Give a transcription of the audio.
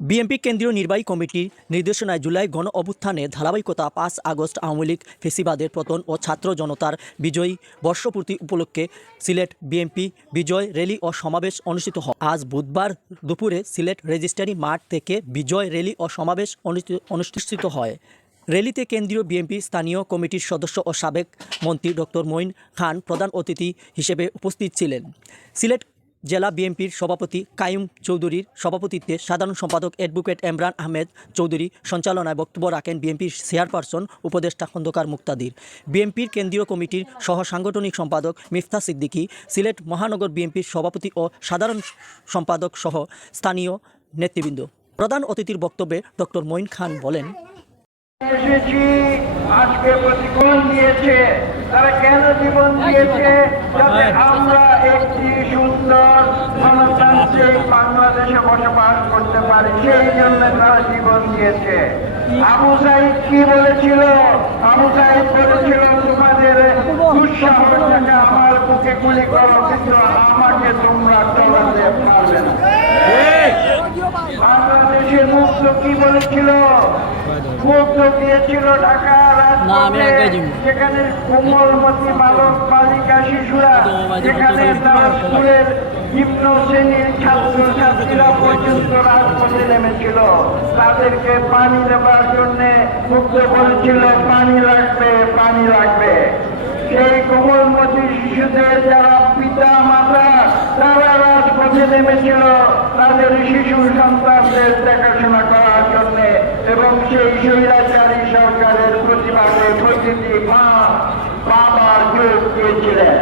BNP কেন্দ্রীয় নির্বাহী কমিটির নির্দেশনায় জুলাই গণ অভ্যুত্থানে ধারাবাহিকতা পাঁচ আগস্ট আওয়ামী লীগ ফেসিবাদের পতন ও ছাত্র জনতার বিজয়ী বর্ষপূর্তি উপলক্ষে সিলেট বিএনপি বিজয় র্যালি ও সমাবেশ অনুষ্ঠিত হয়। আজ বুধবার দুপুরে সিলেট রেজিস্ট্রারি মাঠ থেকে বিজয় র্যালি ও সমাবেশ অনুষ্ঠিত- হয়। র্যালিতে কেন্দ্রীয় বিএনপি স্থানীয় কমিটির সদস্য ও সাবেক মন্ত্রী ডক্টর মঈন খান প্রধান অতিথি হিসেবে উপস্থিত ছিলেন। সিলেট জেলা বিএনপির সভাপতি কায়ুম চৌধুরীর সভাপতিত্বে সাধারণ সম্পাদক অ্যাডভোকেট এমরান আহমেদ চৌধুরী সঞ্চালনায় বক্তব্য রাখেন বিএনপির চেয়ারপারসন উপদেষ্টা খন্দকার মুক্তাদির। বিএনপির কেন্দ্রীয় কমিটির সহ সাংগঠনিক সম্পাদক মিফতা সিদ্দিকী, সিলেট মহানগর বিএনপির সভাপতি ও সাধারণ সম্পাদক সহ স্থানীয় নেতৃবৃন্দ। প্রধান অতিথির বক্তব্যে ডক্টর মঈন খান বলেন এসেছি, আজকে প্রতিকূল দিয়েছে, তারা কেন জীবন দিয়েছে, যাতে আমরা একটি সুন্দর গণতান্ত্রিক বাংলাদেশে বসবাস করতে পারি, সেই জন্য তারা জীবন দিয়েছে। আবু সাইদ কি বলেছিল? আবু সাইদ বলেছিল, তোমাদের দুঃসাহস থাকে আমার বুকে গুলি করো, কিন্তু আমাকে তোমরা চলাতে পারবে না। বাংলাদেশের মুক্ত কি বলেছিল? মুক্ত দিয়েছিল ঢাকা যেখানে কোমলমতি বালক বালিকা শিশুরা। তারা স্কুলের নিম্ন শ্রেণির ছাত্র ছাত্রীরা পর্যন্ত রাজপথে নেমেছিল। তাদেরকে পানি দেওয়ার জন্য মুক্ত বলেছিল পানি লাগবে পানি লাগবে। সেই কোমলমতি শিশুদের যারা পিতা মাতা তারা রাজপথে নেমেছিল। তাদের শিশু সন্তানদের দেখাশোনা করার জন্য এবং সেই স্বৈরাচারী সরকারের প্রতিবাদে প্রতিটি মা বাবা যোগ দিয়েছিলেন।